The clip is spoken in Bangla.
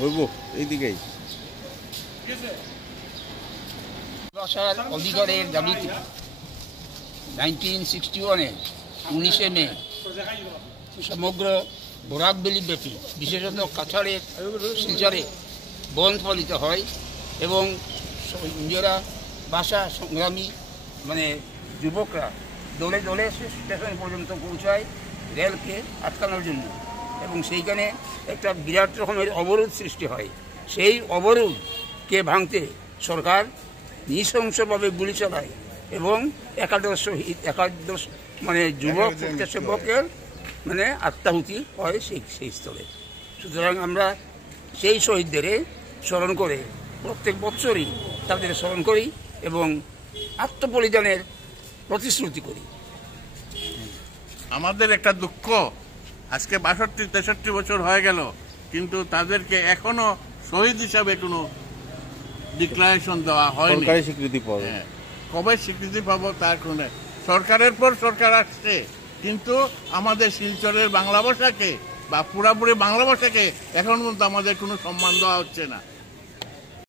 হইব এইদিকেই ভাষার অধিকারের দাবিতে 1961-এ 19শে মে সমগ্র বরাকভ্যালি ব্যাপী বিশেষত কাছাড়ের শিলচরে বন্ধ পালিত হয় এবং নিজেরা ভাষা সংগ্রামী যুবকরা দলে দলে স্টেশন পর্যন্ত পৌঁছায় রেলকে আটকানোর জন্য এবং সেইখানে একটা বিরাট রকমের অবরোধ সৃষ্টি হয়। সেই অবরোধকে ভাঙতে সরকার নৃশংসভাবে গুলি চালায় এবং একাদশ যুবক স্বেচ্ছাসেবকের আত্মাহুতি হয় সেই স্থলে। সুতরাং আমরা সেই শহীদদের স্মরণ করে প্রত্যেক বছরই তাদের স্মরণ করি এবং আত্মবলিদানের প্রতিশ্রুতি করি। আমাদের একটা দুঃখ, আজকে 62-63 বছর হয়ে গেল, কিন্তু তাদেরকে এখনো শহীদ হিসাবে কোনো ডিক্লারেশন দেওয়া হয়নি। স্বীকৃতি পাবো, কবে স্বীকৃতি পাবো তার কোনো, সরকারের পর সরকার আসছে কিন্তু আমাদের শিলচরের বাংলা ভাষাকে বা পুরাপুরি বাংলা ভাষাকে এখন পর্যন্ত আমাদের কোনো সম্মান দেওয়া হচ্ছে না।